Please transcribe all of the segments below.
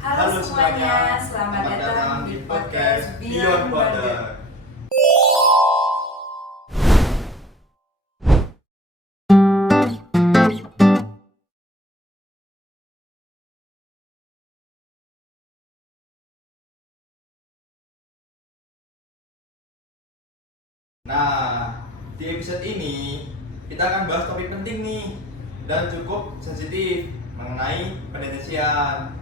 Halo semuanya, selamat datang di podcast Beyond Border. Nah, di episode ini kita akan bahas topik penting nih dan cukup sensitif mengenai pendetensian.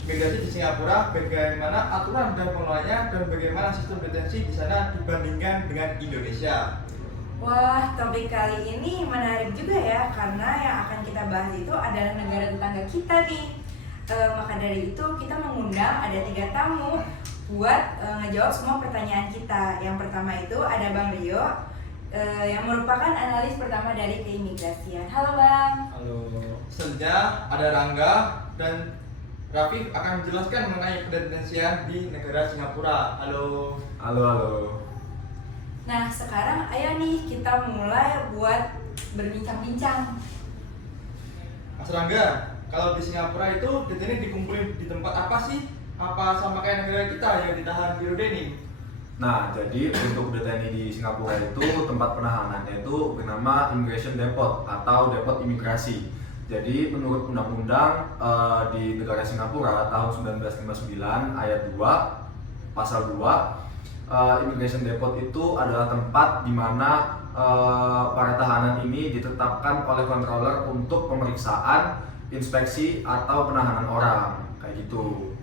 Migrasi di Singapura, bagaimana aturan dan pengelolaannya dan bagaimana sistem detensi di sana dibandingkan dengan Indonesia. Wah, topik kali ini menarik juga ya, karena yang akan kita bahas itu adalah negara tetangga kita nih. Maka dari itu kita mengundang ada 3 tamu buat ngejawab semua pertanyaan kita. Yang pertama itu ada Bang Rio, yang merupakan analis pertama dari keimigrasian. Halo Bang. Halo. Selanjutnya ada Rangga dan Rafif akan menjelaskan mengenai pendetensian di negara Singapura. Halo. Halo. Nah, sekarang ayo nih kita mulai buat berbincang-bincang. Mas Rangga, kalau di Singapura itu deteni dikumpulin di tempat apa sih? Apa sama kayak negara kita yang ditahan di Rudeni? Nah, jadi untuk deteni di Singapura itu tempat penahanannya itu bernama Immigration Depot atau Depot Imigrasi. Jadi menurut undang-undang di negara Singapura tahun 1959 ayat 2 pasal 2, Immigration Depot itu adalah tempat di mana para tahanan ini ditetapkan oleh controller untuk pemeriksaan, inspeksi atau penahanan orang kayak gitu.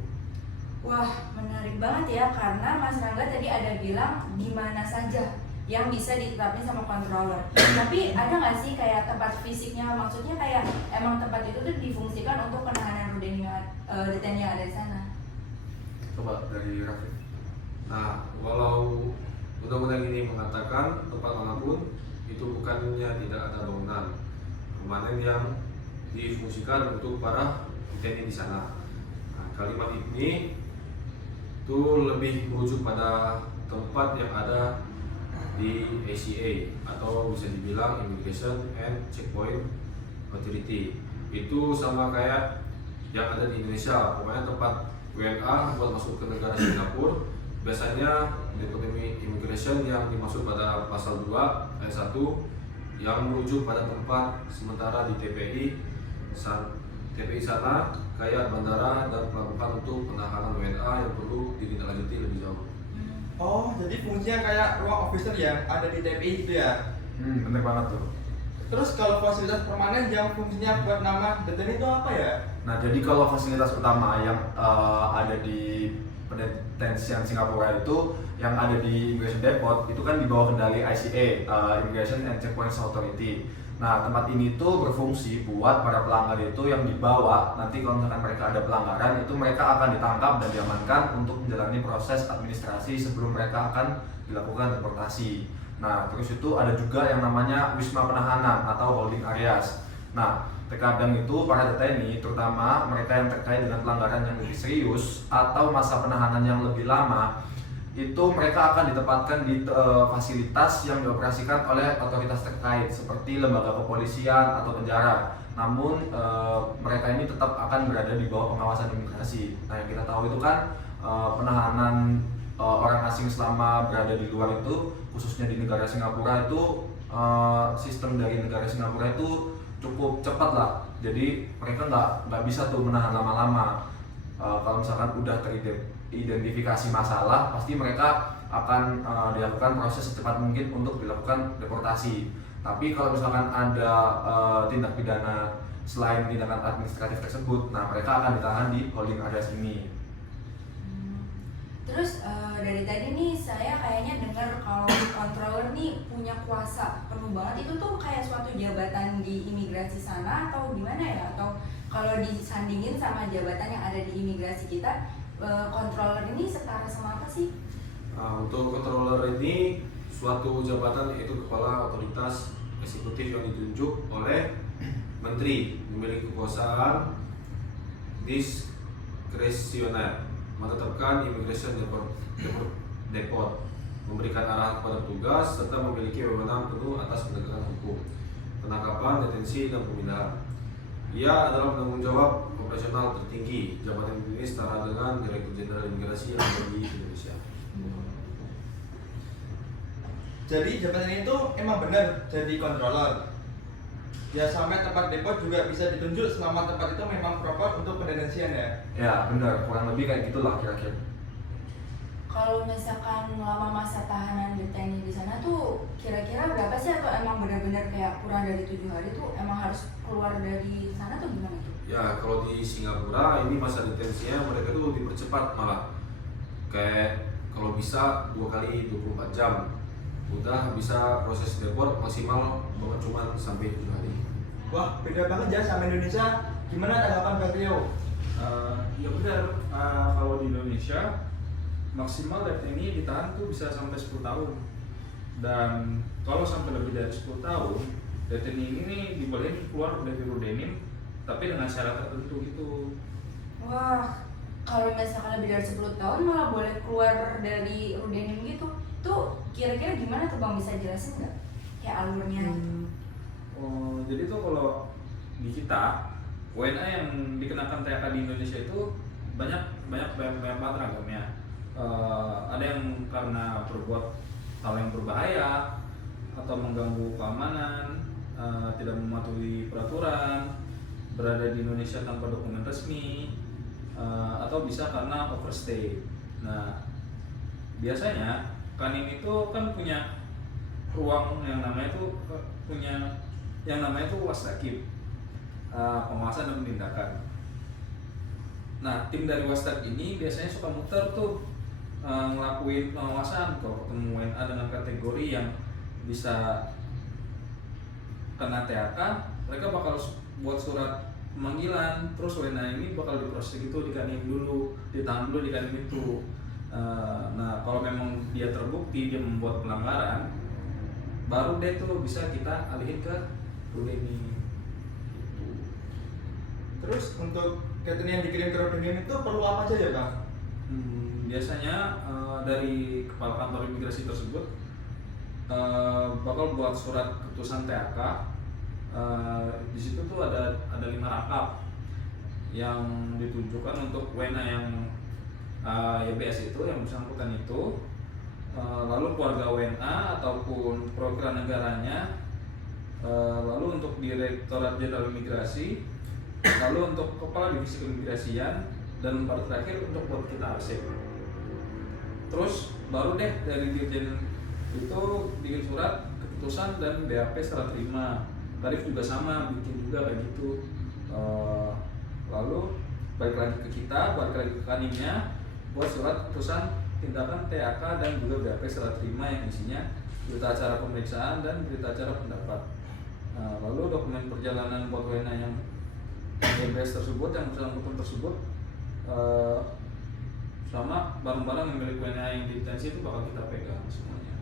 Wah, menarik banget ya, karena Mas Rangga tadi ada bilang di mana saja yang bisa ditetapin sama controller. Tapi ada nggak sih kayak tempat fisiknya, maksudnya kayak emang tempat itu tuh difungsikan untuk penahanan deteni yang ada di sana? Coba dari Raffi. Nah, walau undang-undang ini mengatakan tempat manapun itu bukannya tidak ada bangunan permanen yang difungsikan untuk para deteni di sana. Nah, kalimat ini itu lebih merujuk pada tempat yang ada di ACA atau bisa dibilang Immigration and Checkpoint Authority. Itu sama kayak yang ada di Indonesia, pokoknya tempat WNA buat masuk ke negara Singapura. Biasanya Depot Immigration yang dimaksud pada pasal 2 ayat 1 yang merujuk pada tempat sementara di TPI sana kayak bandara dan pelabuhan untuk penahanan WNA yang perlu ditindaklanjuti lebih jauh. Oh, jadi fungsinya kayak ruang officer yang ada di TPI itu ya? Bener banget tuh. Terus kalau fasilitas permanen yang fungsinya buat nama deteni itu apa ya? Nah, jadi kalau fasilitas utama yang ada di pendetensian Singapura itu yang ada di Immigration Depot itu kan di bawah kendali ICA, Immigration and Checkpoints Authority. Nah, tempat ini tuh berfungsi buat para pelanggar itu yang dibawa, nanti kalau misalkan mereka ada pelanggaran itu mereka akan ditangkap dan diamankan untuk menjalani proses administrasi sebelum mereka akan dilakukan deportasi. Nah, terus itu ada juga yang namanya wisma penahanan atau holding areas. Nah, terkadang itu para deteni, terutama mereka yang terkait dengan pelanggaran yang lebih serius atau masa penahanan yang lebih lama, itu mereka akan ditempatkan di fasilitas yang dioperasikan oleh otoritas terkait seperti lembaga kepolisian atau penjara. Namun mereka ini tetap akan berada di bawah pengawasan imigrasi. Nah, yang kita tahu itu kan penahanan orang asing selama berada di luar itu, khususnya di negara Singapura itu, sistem dari negara Singapura itu cukup cepat lah. Jadi mereka nggak bisa tuh menahan lama-lama. Kalau misalkan udah teridentifikasi masalah, pasti mereka akan dilakukan proses secepat mungkin untuk dilakukan deportasi. Tapi kalau misalkan ada tindak pidana selain tindakan administratif tersebut, nah mereka akan ditahan di holding areas ini. Terus dari tadi nih saya kayaknya dengar kalau controller nih punya kuasa penuh banget. Itu tuh kayak suatu jabatan di imigrasi sana atau gimana ya? Atau kalau disandingin sama jabatan yang ada di imigrasi kita, controller ini setara sama apa sih? Untuk controller ini suatu jabatan yaitu kepala otoritas eksekutif yang ditunjuk oleh menteri, memiliki kekuasaan diskresioner, menetapkan Immigration Depot, memberikan arahan kepada petugas, serta memiliki wewenang penuh atas penegakan hukum, penangkapan, detensi, dan pemindahan. Ia adalah penanggung jawab operasional tertinggi. Jabatan ini setara dengan Direktur Jenderal Imigrasi yang ada di Indonesia. Jadi jabatan ini tuh emang benar jadi controller. Ya sampai tempat depot juga bisa ditunjuk selama tempat itu memang proper untuk pendetensian ya. Ya benar, kurang lebih kayak gitulah kira-kira. Kalau misalkan lama masa tahanan deteni di sana tuh kira-kira berapa sih, atau emang benar-benar kayak kurang dari 7 hari tuh emang harus keluar dari sana tuh gimana tuh? Ya kalau di Singapura ini masa detensinya mereka tuh dipercepat malah. Kayak kalau bisa 2 kali 24 jam. Udah bisa proses deport maksimal cuma sampai 7 hari. Wah beda banget ya sama Indonesia. Gimana tanggapan Bang Rio? Ya benar, kalau di Indonesia maksimal deteni ditahan tuh bisa sampai 10 tahun, dan kalau sampai lebih dari 10 tahun deteni ini nih dibolehin keluar dari Rudenim tapi dengan syarat tertentu gitu. Wah, kalau misalkan lebih dari 10 tahun malah boleh keluar dari Rudenim gitu. Tuh kira-kira gimana tuh Bang, bisa jelasin nggak? Kayak alurnya. Oh, jadi tuh kalau di kita WNA yang dikenakan THK di Indonesia itu banyak banget ragamnya. Ada yang karena berbuat hal yang berbahaya atau mengganggu keamanan, tidak mematuhi peraturan, berada di Indonesia tanpa dokumen resmi, atau bisa karena overstay. Nah, biasanya Kanim itu kan punya ruang yang namanya itu wasdakip, pengawasan dan penindakan. Nah, tim dari wasdak ini biasanya suka muter tuh ngelakuin pengawasan. Kalau ketemu WNA dengan kategori yang bisa kena THK, mereka bakal buat surat pemanggilan, terus WNA ini bakal diproses gitu, dikanim dulu, ditahan dulu di kanim itu. Nah, kalau memang dia terbukti dia membuat pelanggaran, baru deh tuh bisa kita alihin ke Rudenim. Terus untuk catering yang dikirim ke Rudenim itu perlu apa aja ya Bang? Biasanya dari kepala kantor imigrasi tersebut bakal buat surat keputusan THK. Di situ tuh ada 5 rangkap yang ditujukan untuk WNA yang YBS itu, yang bersangkutan itu, lalu keluarga WNA ataupun perwakilan negaranya, lalu untuk Direktorat Jenderal Imigrasi, lalu untuk Kepala Divisi Keimigrasian, dan baru terakhir untuk buat kita arsip. Terus baru deh dari Dirjen itu bikin surat keputusan dan BAP serah terima. Tarif juga sama, bikin juga kayak gitu. Lalu balik lagi ke kita, balik lagi ke Kanimnya, buat surat keputusan tindakan THK dan juga BAP serah terima yang isinya berita acara pemeriksaan dan berita acara pendapat. Lalu dokumen perjalanan buat WNA yang YBS tersebut, yang bersangkutan tersebut, sama barang-barang yang milik WNA yang detensi itu bakal kita pegang semuanya.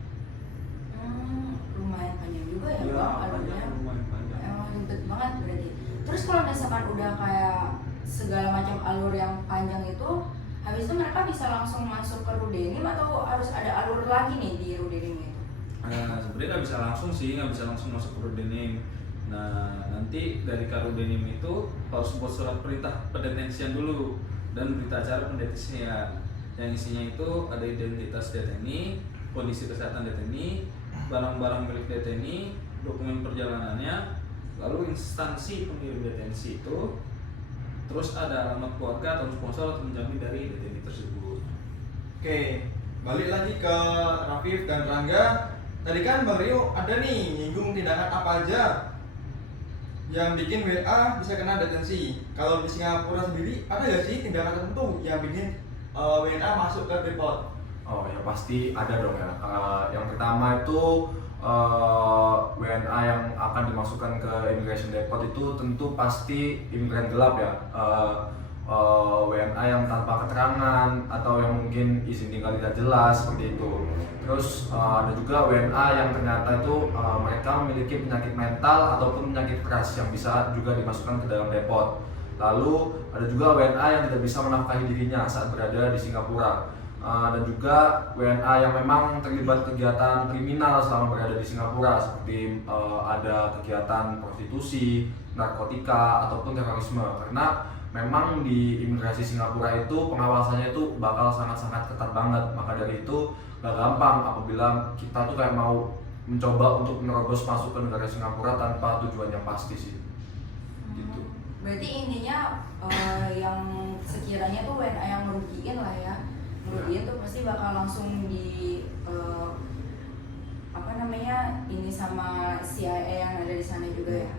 Lumayan panjang juga ya Iya, Bang alurnya. lumayan panjang. Emang ribet banget berarti. Terus kalau misalkan udah kayak segala macam alur yang panjang itu, habis itu mereka bisa langsung masuk ke Rudenim atau harus ada alur lagi nih di Rudenim itu? Sebenarnya nggak bisa langsung sih, nggak bisa langsung masuk ke Rudenim. Nah, nanti dari Karudenim itu harus buat surat perintah pendetensian dulu dan berita acara pendetensian yang isinya itu ada identitas deteni, kondisi kesehatan deteni, barang-barang milik deteni, dokumen perjalanannya, lalu instansi pengirim detensi itu, terus ada alamat keluarga atau sponsor atau menjamin dari deteni tersebut. Oke, balik lagi ke Rafif dan Rangga. Tadi kan Bang Rio ada nih nyinggung tindakan apa aja yang bikin WA bisa kena detensi. Kalau di Singapura sendiri ada nggak sih tindakan tertentu yang bikin WNA masuk ke depot? Oh ya pasti ada dong ya. Yang pertama itu WNA yang akan dimasukkan ke immigration depot itu tentu pasti imigran gelap ya. WNA yang tanpa keterangan atau yang mungkin izin tinggal tidak jelas seperti itu. Terus ada juga WNA yang ternyata itu mereka memiliki penyakit mental ataupun penyakit keras yang bisa juga dimasukkan ke dalam depot. Lalu ada juga WNA yang tidak bisa menafkahi dirinya saat berada di Singapura. Dan juga WNA yang memang terlibat kegiatan kriminal selama berada di Singapura seperti ada kegiatan prostitusi, narkotika ataupun terorisme, karena memang di imigrasi Singapura itu pengawasannya itu bakal sangat-sangat ketat banget. Maka dari itu gak gampang apabila kita tuh kayak mau mencoba untuk menerobos masuk ke negara Singapura tanpa tujuan yang pasti sih. Gitu. Berarti intinya yang sekiranya tuh WNA yang merugiin lah ya, merugiin tuh pasti bakal langsung di ini sama CIA yang ada di sana juga ya.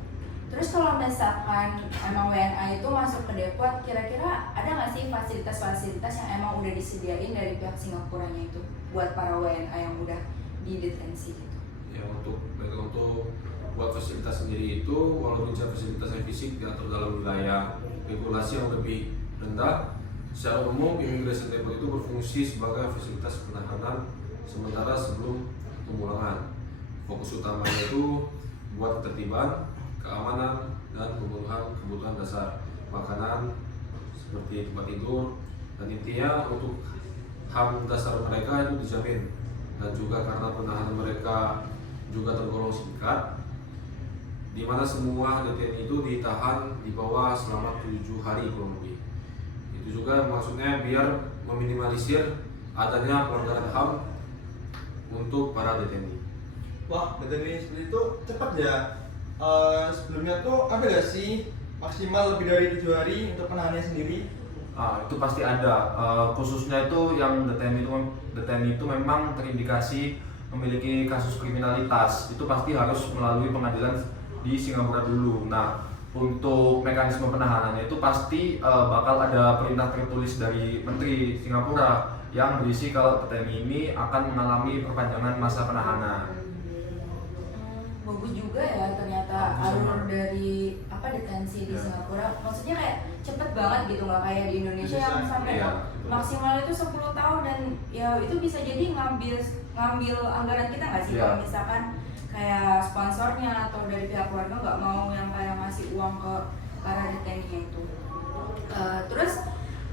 Terus kalau misalkan emang WNA itu masuk ke depot, kira-kira ada nggak sih fasilitas-fasilitas yang emang udah disediain dari pihak Singapuranya itu buat para WNA yang udah didetensi gitu? Ya untuk buat fasilitas sendiri itu, walaupun fasilitasnya fisik diatur dalam wilayah regulasi yang lebih rendah, secara umum imigrasi depot itu berfungsi sebagai fasilitas penahanan sementara sebelum pemulangan. Fokus utamanya itu buat ketertiban, keamanan, dan pemenuhan kebutuhan dasar makanan seperti tempat tidur, dan intinya untuk HAM dasar mereka itu dijamin. Dan juga karena penahanan mereka juga tergolong singkat, di mana semua DTNI itu ditahan di bawah selama 7 hari kurang lebih. Itu juga maksudnya biar meminimalisir adanya pelanggaran HAM untuk para DTNI. Wah, DTNI seperti itu cepat ya. Sebelumnya tuh ada gak sih maksimal lebih dari 7 hari untuk penahanannya sendiri? Itu pasti ada. Khususnya itu yang DTNI itu memang terindikasi memiliki kasus kriminalitas. Itu pasti harus melalui pengadilan di Singapura dulu. Nah, untuk mekanisme penahanannya itu pasti bakal ada perintah tertulis dari Menteri Singapura yang berisi kalau DTNI ini akan mengalami perpanjangan masa penahanan. Bagus juga ya ternyata alur dari detensi di Singapura. Maksudnya kayak cepet banget gitu, nggak kayak di Indonesia yang sampai maksimal itu 10 tahun, dan ya itu bisa jadi ngambil anggaran kita nggak sih kalau misalkan kayak sponsornya atau dari pihak keluarga nggak mau yang kayak ngasih uang ke para deteninya itu. Terus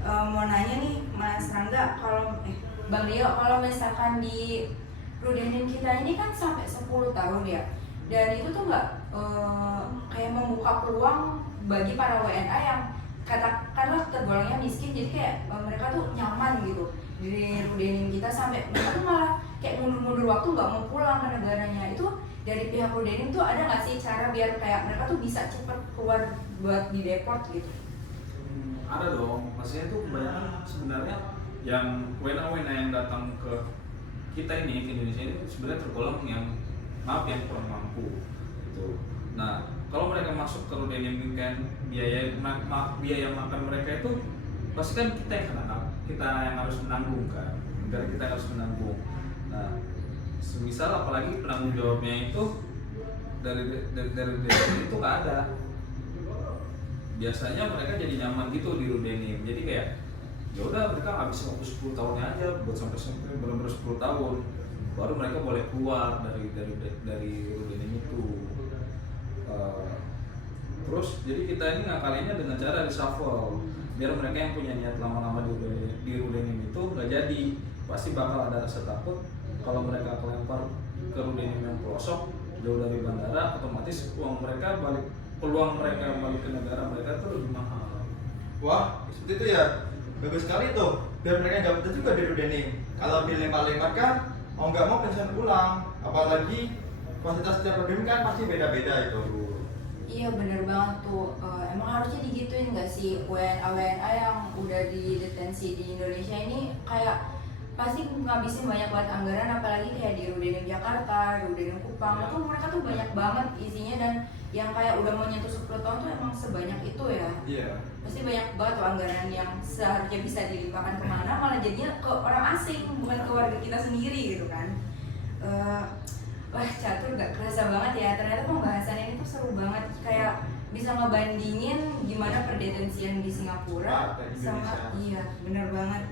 mau nanya nih Mas Rangga, kalau Bang Rio, kalau misalkan di Rudenim kita ini kan sampai 10 tahun ya, dan itu tuh nggak kayak membuka peluang bagi para WNA yang katakanlah tergolongnya miskin, jadi kayak mereka tuh nyaman gitu di Rudenim kita, sampai mereka tuh malah kayak mundur-mundur waktu nggak mau pulang ke negaranya. Itu dari pihak Rudenim tuh ada nggak sih cara biar kayak mereka tuh bisa cepet keluar buat di deport gitu? Ada dong, maksudnya itu kebanyakan sebenarnya yang WNA yang datang ke kita ini, ke Indonesia ini sebenarnya tergolong yang kurang mampu gitu. Nah, kalau mereka masuk ke Rudenim kan biaya makan mereka itu pasti kan kita yang harus menanggung kan, negara kita harus menanggung. Nah, semisal apalagi penanggung jawabnya itu dari Rudenim itu nggak ada. Biasanya mereka jadi nyaman gitu di Rudenim, jadi kayak ya udah mereka habis waktu 10 tahunnya aja buat sampai benar-benar 10 tahun, baru mereka boleh keluar dari Rudenim itu. Terus jadi kita ini ngakalinnya dengan cara reshuffle, biar mereka yang punya niat lama-lama di Rudenim itu nggak jadi. Pasti bakal ada rasa takut kalau mereka kelempar ke Rudenim yang pelosok jauh dari bandara, otomatis peluang mereka balik ke negara mereka itu lebih mahal. Wah, seperti itu ya. Bagus sekali tuh, biar mereka nggak betah juga di Rudenim. Kalau dilempar-lempar kan mau nggak mau pensiun ulang, apalagi fasilitas setiap Rudenim kan pasti beda-beda itu. Iya bener banget tuh. Emang harusnya digituin nggak sih WNA yang udah didetensi di Indonesia ini, kayak pasti ngabisin banyak banget anggaran, apalagi kayak di Rudenim Jakarta, Rudenim Kupang, itu mereka tuh banyak banget isinya, dan yang kayak udah mau nyentuh 10 tahun tuh emang sebanyak itu ya. Iya. Pasti banyak banget tuh anggaran yang seharusnya bisa dilimpahkan kemana, malah jadinya ke orang asing, bukan ke warga kita sendiri gitu kan. Wah, catur gak kerasa banget ya, ternyata pembahasan ini tuh seru banget, kayak bisa ngebandingin gimana perdetensian di Singapura sama iya bener banget.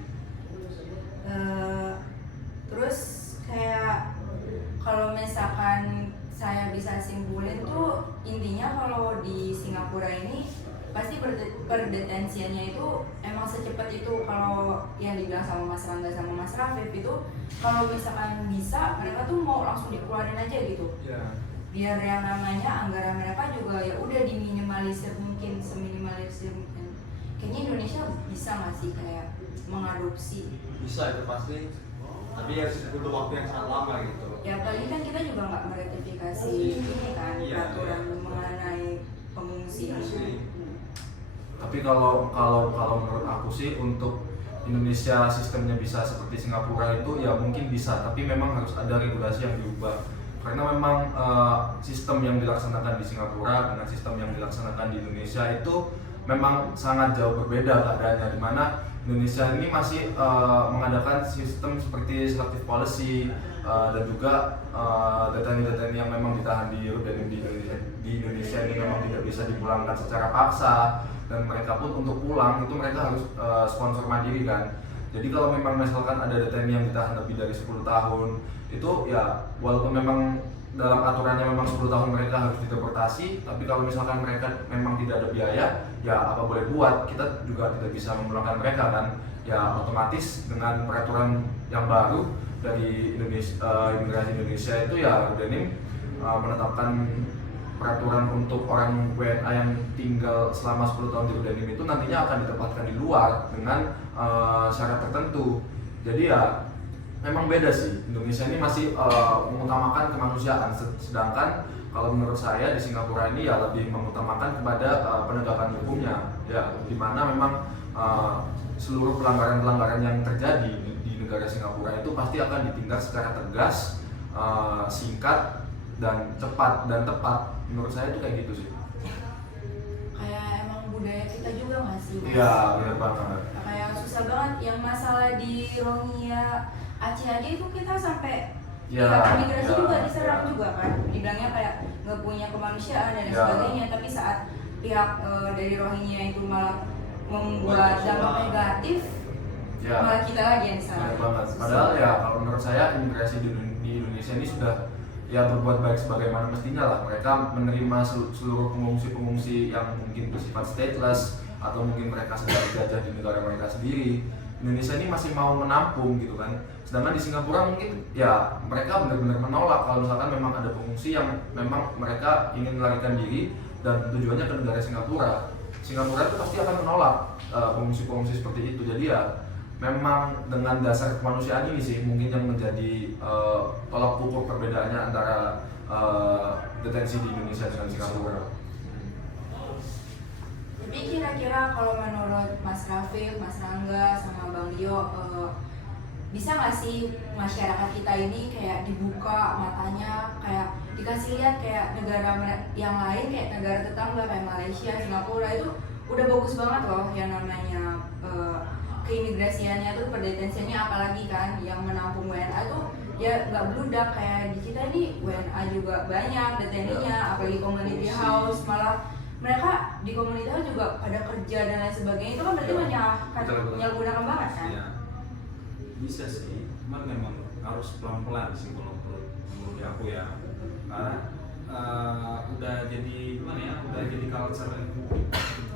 Terus kayak kalau misalkan saya bisa simpulin tuh, intinya kalau di Singapura ini pasti perdetensiannya itu emang secepat itu. Kalau yang dibilang sama Mas Rangga sama Mas Rafif itu, kalau misalkan bisa mereka tuh mau langsung dikeluarin aja gitu. Iya. biar yang namanya anggaran mereka juga ya udah diminimalisir mungkin, seminimalisir mungkin. Kayaknya Indonesia bisa nggak sih kayak mengadopsi? Bisa itu pasti, tapi ya butuh waktu yang sangat lama gitu. Ya apalagi kan kita juga nggak meratifikasi ini kan, Iya, peraturan mengenai pengungsi ini. Tapi kalau menurut aku sih untuk Indonesia sistemnya bisa seperti Singapura itu ya mungkin bisa, tapi memang harus ada regulasi yang diubah. Karena memang sistem yang dilaksanakan di Singapura dengan sistem yang dilaksanakan di Indonesia itu memang sangat jauh berbeda keadaannya, di mana Indonesia ini masih mengadakan sistem seperti selective policy dan juga data-data yang memang ditahan di Indonesia ini memang tidak bisa dipulangkan secara paksa, dan mereka pun untuk pulang itu mereka harus sponsor mandiri kan. Jadi kalau memang misalkan ada DTNI yang ditahan lebih dari 10 tahun itu ya walaupun memang dalam aturannya memang 10 tahun mereka harus dideportasi, tapi kalau misalkan mereka memang tidak ada biaya, ya apa boleh buat, kita juga tidak bisa memulangkan mereka kan. Ya otomatis dengan peraturan yang baru dari Imigrasi Indonesia itu ya Rudenim menetapkan peraturan untuk orang WNA yang tinggal selama 10 tahun di Rudenim itu nantinya akan ditempatkan di luar dengan syarat tertentu. Jadi ya memang beda sih, Indonesia ini masih mengutamakan kemanusiaan, sedangkan kalau menurut saya di Singapura ini ya lebih mengutamakan kepada penegakan hukumnya, ya dimana memang seluruh pelanggaran-pelanggaran yang terjadi di negara Singapura itu pasti akan ditindak secara tegas, singkat dan cepat dan tepat. Menurut saya itu kayak gitu sih. Kayak emang budaya kita juga nggak sih? Iya, benar banget. Kayak susah banget yang masalah di Rohingya Aceh aja itu kita sampai Ya, pihak imigrasi ya, juga diserang ya. juga kan, dibilangnya kayak nggak punya kemanusiaan dan Ya. sebagainya, tapi saat pihak dari Rohingya itu malah membuat dampak negatif, Ya. malah kita lagi yang Benar salah. banget. Padahal ya kalau menurut saya imigrasi di Indonesia ini sudah ya berbuat baik sebagaimana mestinya lah. Mereka menerima seluruh pengungsi-pengungsi yang mungkin bersifat stateless atau mungkin mereka sedang dijajah di negara mereka sendiri. Indonesia ini masih mau menampung gitu kan. Sedangkan di Singapura mungkin ya mereka benar-benar menolak kalau misalkan memang ada pengungsi yang memang mereka ingin melarikan diri dan tujuannya ke negara Singapura. Singapura itu pasti akan menolak pengungsi-pengungsi seperti itu. Jadi ya memang dengan dasar kemanusiaan ini sih mungkin yang menjadi tolak ukur perbedaannya antara detensi di Indonesia dengan Singapura. Tapi kira-kira kalau menurut Mas Rafiq, Mas Rangga, sama Bang Dio, bisa nggak sih masyarakat kita ini kayak dibuka matanya, kayak dikasih lihat kayak negara yang lain, kayak negara tetangga kayak Malaysia, Singapura itu udah bagus banget loh yang namanya keimigrasiannya tuh, perdetensiannya, apalagi kan yang menampung WNA tuh ya nggak bludak kayak di kita ini. WNA juga banyak deteninya, apalagi community house, malah mereka di community house juga pada kerja dan lain sebagainya. Itu kan berarti menyalahgunakan banget kan? Ya, bisa sih, cuman memang harus pelan-pelan sih kalau menurut aku ya, karena udah jadi gimana ya, udah jadi culture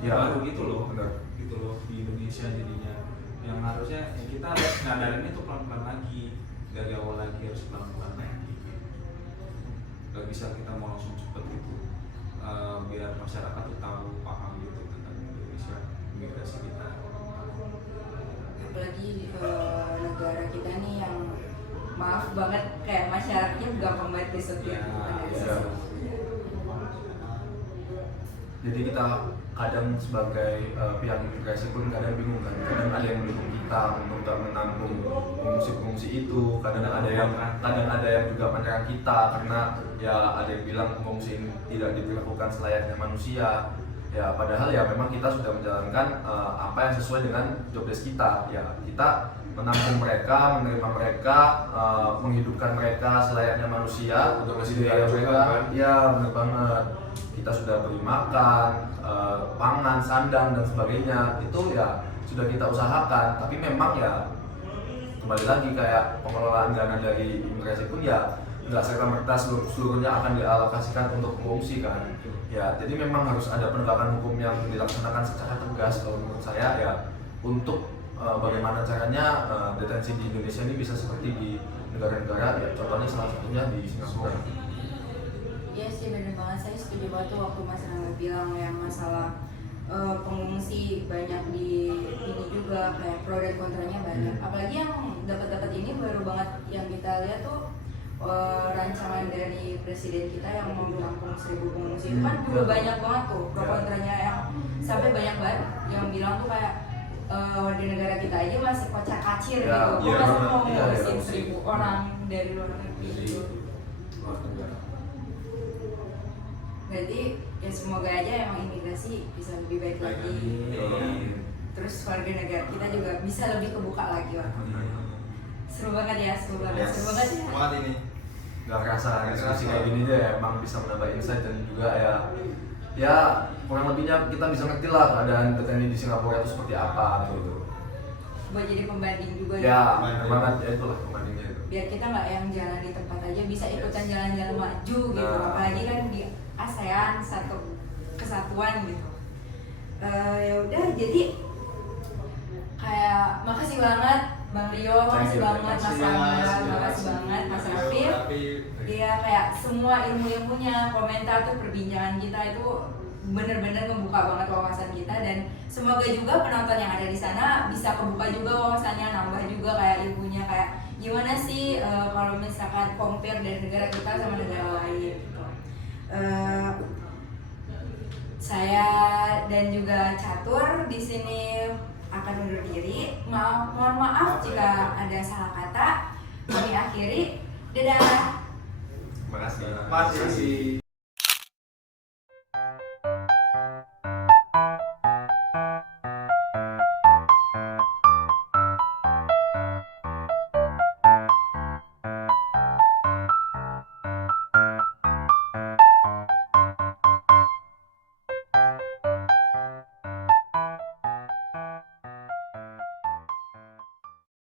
Ya, baru gitu loh, benar. gitu loh di Indonesia jadinya. Yang harusnya ya kita harus ngadarin itu pelan-pelan lagi, dari awal lagi harus pelan-pelan lagi. Gak bisa kita mau langsung cepet gitu, biar masyarakat tuh tahu, paham gitu tentang Indonesia, imigrasi kita. Apalagi negara kita nih yang maaf banget kayak masyarakatnya gampang banget disetir. ya. Jadi kita kadang sebagai pihak imigrasi pun kadang bingung kan, kadang ada yang mendukung kita untuk tak menampung pengungsi-pengungsi itu, kadang ada yang juga menyerang kita karena ya ada yang bilang pengungsi ini tidak diperlakukan selayaknya manusia. Ya padahal ya memang kita sudah menjalankan apa yang sesuai dengan job desk kita. Ya kita menampung mereka, menerima mereka, menghidupkan mereka selayaknya manusia untuk Sediakan mereka. kan? Ya benar banget. Kita sudah beri makan, pangan, sandang dan sebagainya. Itu ya sudah kita usahakan. Tapi memang ya kembali lagi kayak pengelolaan dana dari imigrasi pun ya nggak serta-merta seluruhnya akan dialokasikan untuk pengungsi kan. Ya jadi memang harus ada penegakan hukum yang dilaksanakan secara tegas kalau menurut saya ya, untuk bagaimana caranya detensi di Indonesia ini bisa seperti di negara-negara ya, contohnya salah satunya di Singapura. Iya sih bener banget, saya setuju banget tuh waktu Mas Rangga bilang yang masalah pengungsi banyak di ini juga kayak pro dan kontranya banyak. Apalagi yang dapat ini baru banget yang kita lihat tuh rancangan dari presiden kita yang mau menampung 1.000 pengungsi itu kan juga banyak banget tuh pro kontranya yang sampai banyak banget yang bilang tuh kayak warga negara kita aja masih kocar kacir gitu. Kok masih mau ngurusin 1.000 orang dari luar negeri gitu. Berarti ya semoga aja emang imigrasi bisa lebih baik lagi. Terus warga negara kita juga bisa lebih kebuka lagi lah. Seru banget ya, seru banget, seru banget ya. Semangat ini. Gak kerasa diskusi kayak gini aja ya, emang bisa menambah insight dan juga ya kurang lebihnya kita bisa ngerti lah keadaan petani di Singapura itu seperti apa gitu. Buat jadi pembanding juga Ya, benar banget ya, itulah pembandingnya itu. Biar kita nggak yang jalan di tempat aja, bisa ikutan jalan-jalan maju gitu. Apalagi kan di ASEAN satu kesatuan gitu. Ya udah, jadi kayak makasih banget Bang Rio, makasih banget Mas Rangga, makasih banget Mas Rafif. Iya, kayak semua ilmu-ilmunya, komentar tuh perbincangan kita itu bener-bener membuka banget wawasan kita, dan semoga juga penonton yang ada di sana bisa kebuka juga wawasannya, nambah juga kayak ilmunya, kayak gimana sih kalau misalkan compare dari negara kita sama negara lain gitu. Saya dan juga Catur di sini akan undur diri. Mohon maaf jika ada salah kata. Kami akhiri. Dadah. Terima kasih. Terima kasih.